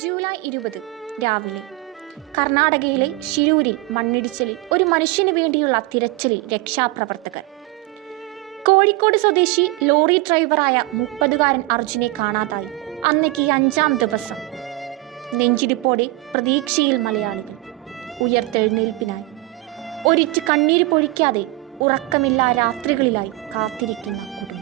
July 20 രാവിലെ കർണാടകയിലെ ഷിരൂരിൽ മണ്ണിടിച്ചിലിൽ ഒരു മനുഷ്യന് വേണ്ടിയുള്ള തിരച്ചിലിൽ രക്ഷാപ്രവർത്തകർ. കോഴിക്കോട് സ്വദേശി ലോറി ഡ്രൈവറായ 30-കാരൻ അർജുനെ കാണാതായി. അന്നേക്ക് 5-ാം ദിവസം. നെഞ്ചിടിപ്പോടെ പ്രതീക്ഷയിൽ മലയാളികൾ. ഉയർത്തെഴുന്നേൽപ്പിനായി ഒരിറ്റ് കണ്ണീര് പൊഴിക്കാതെ ഉറക്കമില്ലാ രാത്രികളിലായി കാത്തിരിക്കുന്ന കുടുംബം.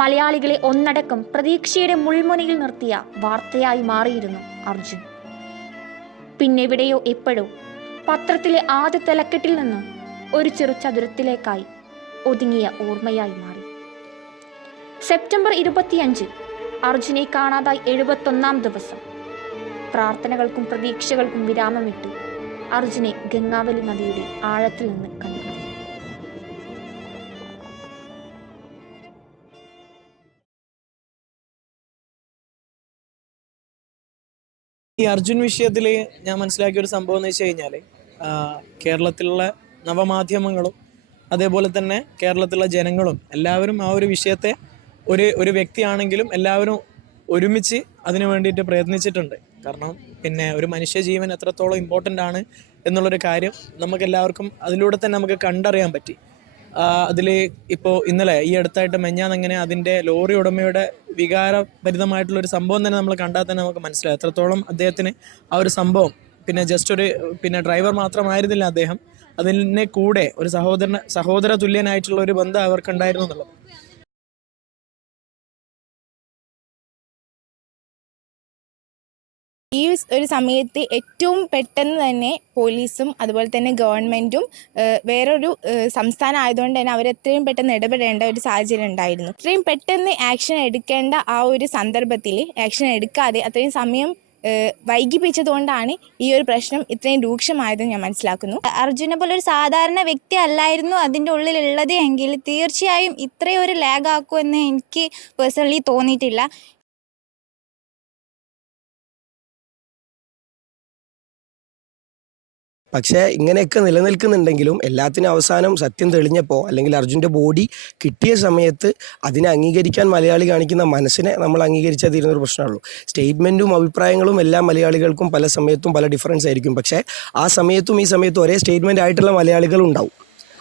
മലയാളികളെ ഒന്നടക്കം പ്രതീക്ഷയുടെ മുൾമുനയിൽ നിർത്തിയ വാർത്തയായി മാറിയിരുന്നു അർജുൻ. പിന്നെവിടെയോ എപ്പോഴോ പത്രത്തിലെ ആദ്യ തലക്കെട്ടിൽ നിന്ന് ഒരു ചെറു ചതുരത്തിലേക്കായി ഒതുങ്ങിയ ഓർമ്മയായി മാറി. സെപ്റ്റംബർ 25 അർജുനെ കാണാതായി 71-ാം ദിവസം. പ്രാർത്ഥനകൾക്കും പ്രതീക്ഷകൾക്കും വിരാമമിട്ട് അർജുനെ ഗംഗാവലി നദിയുടെ ആഴത്തിൽ നിന്ന് കണ്ടെത്തി. ഈ അർജുൻ വിഷയത്തിൽ ഞാൻ മനസ്സിലാക്കിയ ഒരു സംഭവം എന്ന് വെച്ച് കഴിഞ്ഞാൽ, കേരളത്തിലുള്ള നവമാധ്യമങ്ങളും അതേപോലെ തന്നെ കേരളത്തിലുള്ള ജനങ്ങളും എല്ലാവരും ആ ഒരു വിഷയത്തെ ഒരു വ്യക്തിയാണെങ്കിലും എല്ലാവരും ഒരുമിച്ച് അതിനു വേണ്ടിയിട്ട് പ്രയത്നിച്ചിട്ടുണ്ട്. കാരണം പിന്നെ ഒരു മനുഷ്യജീവൻ എത്രത്തോളം ഇമ്പോർട്ടൻ്റ് ആണ് എന്നുള്ളൊരു കാര്യം നമുക്കെല്ലാവർക്കും അതിലൂടെ തന്നെ നമുക്ക് കണ്ടറിയാൻ പറ്റി. അതിൽ ഇപ്പോൾ ഇന്നലെ ഈ അടുത്തായിട്ട് മെഞ്ഞാന്നങ്ങനെ അതിൻ്റെ ലോറി ഉടമയുടെ വികാരഭരിതമായിട്ടുള്ളൊരു സംഭവം തന്നെ നമ്മൾ കണ്ടാൽ തന്നെ നമുക്ക് മനസ്സിലായി എത്രത്തോളം അദ്ദേഹത്തിന് ആ ഒരു സംഭവം പിന്നെ ഡ്രൈവർ മാത്രമായിരുന്നില്ല അദ്ദേഹം, അതിനെ കൂടെ ഒരു സഹോദര തുല്യനായിട്ടുള്ള ഒരു ബന്ധം അവർക്കുണ്ടായിരുന്നു എന്നുള്ളത്. ഈ ഒരു സമയത്ത് ഏറ്റവും പെട്ടെന്ന് തന്നെ പോലീസും അതുപോലെ തന്നെ ഗവൺമെൻറ്റും വേറൊരു സംസ്ഥാനം ആയതുകൊണ്ട് തന്നെ അവരെത്രയും പെട്ടെന്ന് ഇടപെടേണ്ട ഒരു സാഹചര്യം ഉണ്ടായിരുന്നു. ഇത്രയും പെട്ടെന്ന് ആക്ഷൻ എടുക്കേണ്ട ആ ഒരു സന്ദർഭത്തിൽ ആക്ഷൻ എടുക്കാതെ അത്രയും സമയം വൈകിപ്പിച്ചതുകൊണ്ടാണ് ഈ ഒരു പ്രശ്നം ഇത്രയും രൂക്ഷമായതെന്ന് ഞാൻ മനസ്സിലാക്കുന്നു. അർജുനെ പോലെ ഒരു സാധാരണ വ്യക്തി അല്ലായിരുന്നു അതിൻ്റെ ഉള്ളിലുള്ളത് എങ്കിൽ തീർച്ചയായും ഇത്രയും ഒരു ലാഗ് ആക്കുമെന്ന് എനിക്ക് പേഴ്സണലി തോന്നിയിട്ടില്ല. പക്ഷേ ഇങ്ങനെയൊക്കെ നിലനിൽക്കുന്നുണ്ടെങ്കിലും എല്ലാത്തിനും അവസാനം സത്യം തെളിഞ്ഞപ്പോൾ അല്ലെങ്കിൽ അർജുൻ്റെ ബോഡി കിട്ടിയ സമയത്ത് അതിനെ അംഗീകരിക്കാൻ മലയാളി കാണിക്കുന്ന മനസ്സിനെ നമ്മൾ അംഗീകരിച്ചാൽ തീരുന്നൊരു പ്രശ്നമുള്ളൂ. സ്റ്റേറ്റ്മെൻറ്റും അഭിപ്രായങ്ങളും എല്ലാ മലയാളികൾക്കും പല സമയത്തും പല ഡിഫറൻസ് ആയിരിക്കും. പക്ഷേ ആ സമയത്തും ഈ സമയത്തും ഒരേ സ്റ്റേറ്റ്മെൻ്റ് ആയിട്ടുള്ള മലയാളികളുണ്ടാവും.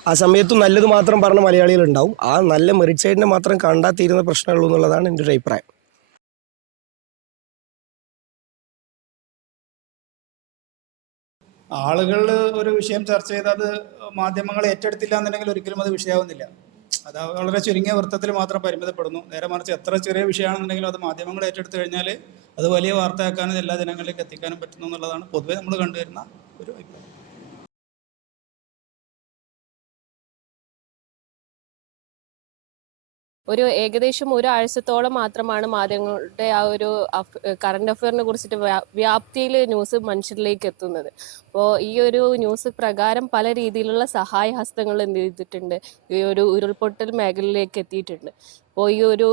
ആ സമയത്തും നല്ലത് മാത്രം പറഞ്ഞ മലയാളികളുണ്ടാവും. ആ നല്ല മെറിറ്റ് സൈഡിനെ മാത്രം കണ്ടാൽ തീരുന്ന പ്രശ്നമുള്ളൂ എന്നുള്ളതാണ് എൻ്റെ ഒരു അഭിപ്രായം. ആളുകൾ ഒരു വിഷയം ചർച്ച ചെയ്ത് അത് മാധ്യമങ്ങൾ ഏറ്റെടുത്തില്ല എന്നുണ്ടെങ്കിൽ ഒരിക്കലും അത് വിഷയമാവുന്നില്ല. അത് വളരെ ചുരുങ്ങിയ വൃത്തത്തിൽ മാത്രം പരിമിതപ്പെടുന്നു. നേരെ മറിച്ച് എത്ര ചെറിയ വിഷയമാണെന്നുണ്ടെങ്കിലും അത് മാധ്യമങ്ങൾ ഏറ്റെടുത്തു കഴിഞ്ഞാൽ അത് വലിയ വാർത്തയാക്കാനും എല്ലാ ജനങ്ങളിലേക്ക് എത്തിക്കാനും പറ്റുന്നു എന്നുള്ളതാണ് പൊതുവെ നമ്മൾ കണ്ടുവരുന്ന ഒരു അഭിപ്രായം. ഏകദേശം ഒരാഴ്ചത്തോളം മാത്രമാണ് മാധ്യമങ്ങളുടെ ആ ഒരു കറണ്ട് അഫെയറിനെ കുറിച്ചിട്ട് വ്യാപ്തിയിൽ ന്യൂസ് മനുഷ്യരിലേക്ക് എത്തുന്നത്. അപ്പോൾ ഈ ഒരു ന്യൂസ് പ്രകാരം പല രീതിയിലുള്ള സഹായ ഹസ്തങ്ങൾ എന്ത് ചെയ്തിട്ടുണ്ട്, ഈ ഒരു ഉരുൾപൊട്ടൽ മേഖലയിലേക്ക് എത്തിയിട്ടുണ്ട്. അപ്പോൾ ഈ ഒരു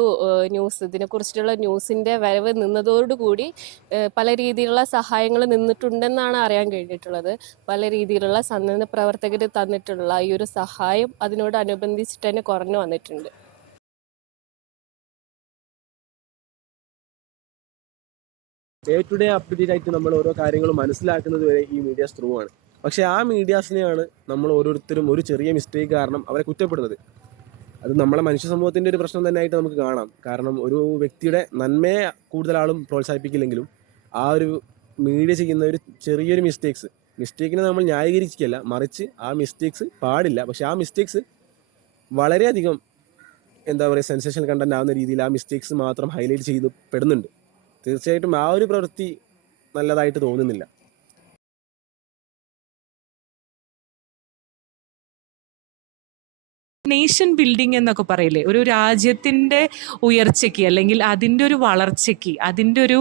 ഇതിനെക്കുറിച്ചിട്ടുള്ള ന്യൂസിൻ്റെ വരവ് നിന്നതോടുകൂടി പല രീതിയിലുള്ള സഹായങ്ങൾ നിന്നിട്ടുണ്ടെന്നാണ് അറിയാൻ കഴിഞ്ഞിട്ടുള്ളത്. പല രീതിയിലുള്ള സന്നദ്ധ പ്രവർത്തകർ തന്നിട്ടുള്ള ഈ ഒരു സഹായം അതിനോടനുബന്ധിച്ചിട്ട് തന്നെ കുറഞ്ഞു വന്നിട്ടുണ്ട്. ഡേ ടു ഡേ അപ്ഡേറ്റ് ആയിട്ട് നമ്മൾ ഓരോ കാര്യങ്ങൾ മനസ്സിലാക്കുന്നത് വരെ ഈ മീഡിയാസ് ത്രൂ ആണ്. പക്ഷേ ആ മീഡിയാസിനെയാണ് നമ്മൾ ഓരോരുത്തരും ഒരു ചെറിയ മിസ്റ്റേക്ക് കാരണം അവരെ കുറ്റപ്പെടുന്നത്. അത് നമ്മളെ മനുഷ്യ സമൂഹത്തിൻ്റെ ഒരു പ്രശ്നം തന്നെയായിട്ട് നമുക്ക് കാണാം. കാരണം ഒരു വ്യക്തിയുടെ നന്മയെ കൂടുതൽ ആളും പ്രോത്സാഹിപ്പിക്കില്ലെങ്കിലും ആ ഒരു മീഡിയ ചെയ്യുന്ന ഒരു ചെറിയൊരു മിസ്റ്റേക്കിനെ നമ്മൾ ന്യായീകരിക്കുകയല്ല, മറിച്ച് ആ മിസ്റ്റേക്സ് പാടില്ല. പക്ഷേ ആ മിസ്റ്റേക്സ് വളരെയധികം സെൻസേഷണൽ കണ്ടന്റ് ആവുന്ന രീതിയിൽ ആ മിസ്റ്റേക്സ് മാത്രം ഹൈലൈറ്റ് ചെയ്ത് പെടുന്നുണ്ട്. തീർച്ചയായിട്ടും ആ ഒരു പ്രവൃത്തി നല്ലതായിട്ട് തോന്നുന്നില്ല. നേഷൻ ബിൽഡിംഗ് എന്നൊക്കെ പറയില്ലേ, ഒരു രാജ്യത്തിൻ്റെ ഉയർച്ചയ്ക്ക് അല്ലെങ്കിൽ അതിൻ്റെ ഒരു വളർച്ചയ്ക്ക് അതിൻ്റെ ഒരു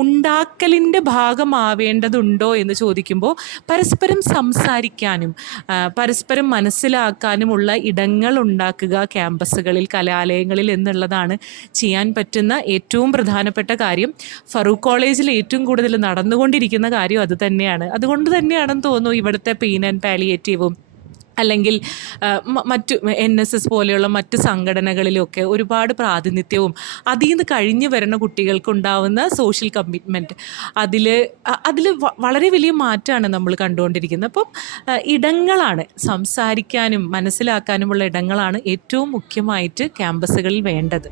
ഉണ്ടാക്കലിൻ്റെ ഭാഗമാവേണ്ടതുണ്ടോ എന്ന് ചോദിക്കുമ്പോൾ പരസ്പരം സംസാരിക്കാനും പരസ്പരം മനസ്സിലാക്കാനുമുള്ള ഇടങ്ങൾ ഉണ്ടാക്കുക ക്യാമ്പസുകളിൽ, കലാലയങ്ങളിൽ എന്നുള്ളതാണ് ചെയ്യാൻ പറ്റുന്ന ഏറ്റവും പ്രധാനപ്പെട്ട കാര്യം. ഫറൂഖ് കോളേജിൽ ഏറ്റവും കൂടുതൽ നടന്നുകൊണ്ടിരിക്കുന്ന കാര്യം അത് തന്നെയാണ്. അതുകൊണ്ട് തന്നെയാണെന്ന് തോന്നുന്നു ഇവിടുത്തെ പെയിൻ ആൻഡ് പാലിയേറ്റീവും അല്ലെങ്കിൽ മറ്റു NSS പോലെയുള്ള മറ്റ് സംഘടനകളിലൊക്കെ ഒരുപാട് പ്രാതിനിധ്യവും അതിൽ നിന്ന് കഴിഞ്ഞു വരുന്ന കുട്ടികൾക്കുണ്ടാവുന്ന സോഷ്യൽ കമ്മിറ്റ്മെൻറ്റ് അതിൽ വളരെ വലിയ മാറ്റമാണ് നമ്മൾ കണ്ടുകൊണ്ടിരിക്കുന്നത്. അപ്പം ഇടങ്ങളാണ്, സംസാരിക്കാനും മനസ്സിലാക്കാനുമുള്ള ഇടങ്ങളാണ് ഏറ്റവും മുഖ്യമായിട്ട് ക്യാമ്പസുകളിൽ വേണ്ടത്.